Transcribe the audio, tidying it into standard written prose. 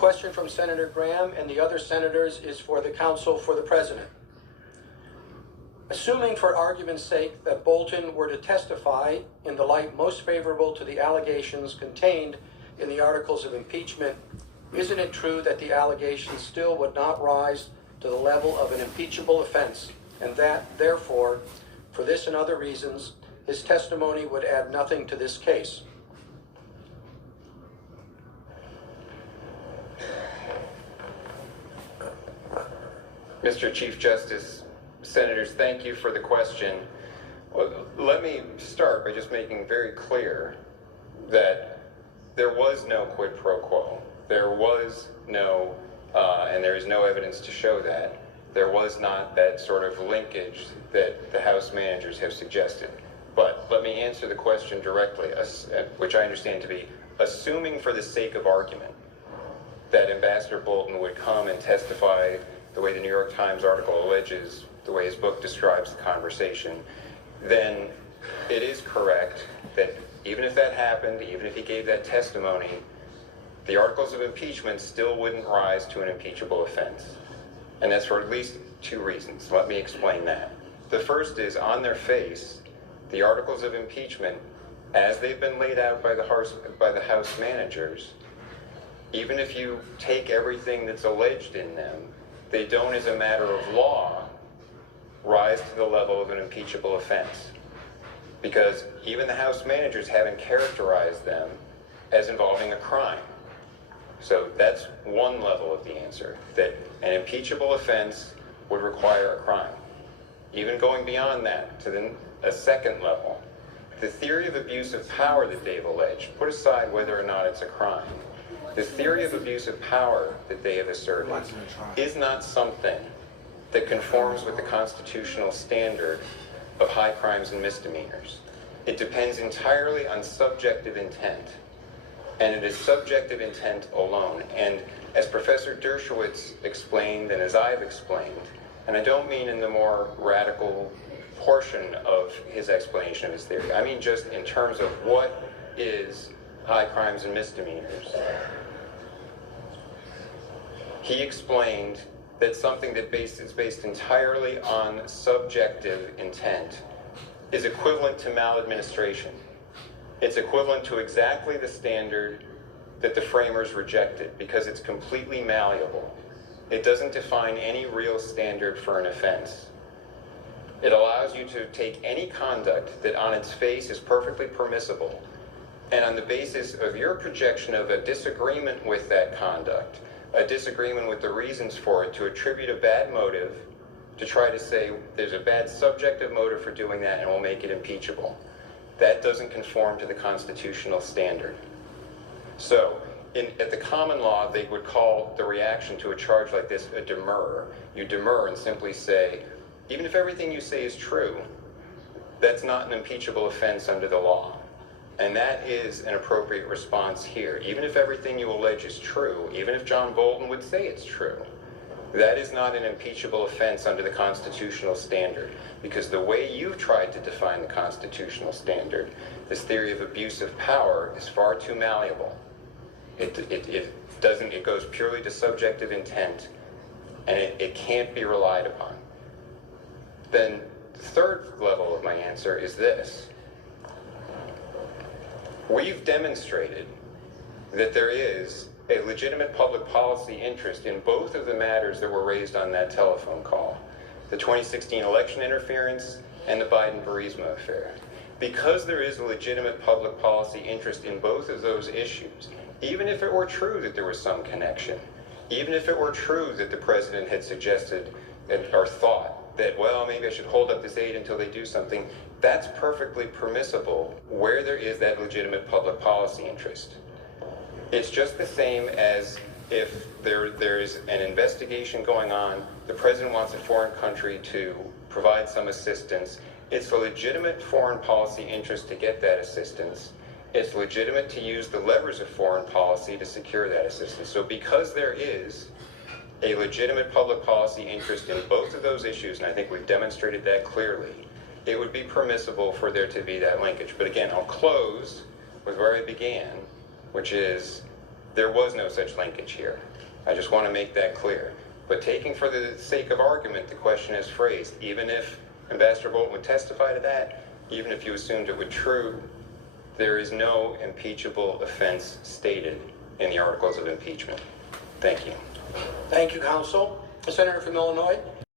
question from Senator Graham and the other senators is for the counsel for the president. Assuming for argument's sake that Bolton were to testify in the light most favorable to the allegations contained in the articles of impeachment, isn't it true that the allegations still would not rise to the level of an impeachable offense, and that, therefore, for this and other reasons, his testimony would add nothing to this case? Mr. Chief Justice, Senators, thank you for the question. Well, let me start by just making very clear that there was no quid pro quo. There was no, and there is no evidence to show that, there was not that sort of linkage that the House managers have suggested. But let me answer the question directly, which I understand to be, assuming for the sake of argument that Ambassador Bolton would come and testify the way the New York Times article alleges, the way his book describes the conversation, then it is correct that even if that happened, even if he gave that testimony, the articles of impeachment still wouldn't rise to an impeachable offense. And that's for at least two reasons. Let me explain that. The first is, on their face, the articles of impeachment, as they've been laid out by the House managers, even if you take everything that's alleged in them, they don't, as a matter of law, rise to the level of an impeachable offense. Because even the House managers haven't characterized them as involving a crime. So that's one level of the answer, that an impeachable offense would require a crime. Even going beyond that to a second level, the theory of abuse of power that they've alleged, put aside whether or not it's a crime, the theory of abuse of power that they have asserted is not something that conforms with the constitutional standard of high crimes and misdemeanors. It depends entirely on subjective intent, and it is subjective intent alone. And as Professor Dershowitz explained, and as I've explained, and I don't mean in the more radical portion of his explanation of his theory, I mean just in terms of what is high crimes and misdemeanors. He explained that something that is based entirely on subjective intent is equivalent to maladministration. It's equivalent to exactly the standard that the framers rejected, because it's completely malleable. It doesn't define any real standard for an offense. It allows you to take any conduct that on its face is perfectly permissible, and on the basis of your projection of a disagreement with that conduct, a disagreement with the reasons for it, to attribute a bad motive, to try to say there's a bad subjective motive for doing that and we'll make it impeachable. That doesn't conform to the constitutional standard. So, at the common law, they would call the reaction to a charge like this a demur. You demur and simply say, even if everything you say is true, that's not an impeachable offense under the law. And that is an appropriate response here. Even if everything you allege is true, even if John Bolton would say it's true, that is not an impeachable offense under the constitutional standard. Because the way you've tried to define the constitutional standard, this theory of abuse of power, is far too malleable. It goes purely to subjective intent, and it can't be relied upon. Then the third level of my answer is this. We've demonstrated that there is a legitimate public policy interest in both of the matters that were raised on that telephone call, the 2016 election interference and the Biden-Burisma affair. Because there is a legitimate public policy interest in both of those issues, even if it were true that there was some connection, even if it were true that the president had suggested or thought that, well, maybe I should hold up this aid until they do something, that's perfectly permissible where there is that legitimate public policy interest. It's just the same as if there's an investigation going on, the president wants a foreign country to provide some assistance. It's a legitimate foreign policy interest to get that assistance. It's legitimate to use the levers of foreign policy to secure that assistance. So because there is a legitimate public policy interest in both of those issues, and I think we've demonstrated that clearly, it would be permissible for there to be that linkage. But again, I'll close with where I began, which is There was no such linkage here. I just want to make that clear. But taking for the sake of argument the question as phrased, even if Ambassador Bolton would testify to that, even if you assumed it were true, there is no impeachable offense stated in the articles of impeachment. Thank you. Thank you, counsel. The senator from Illinois.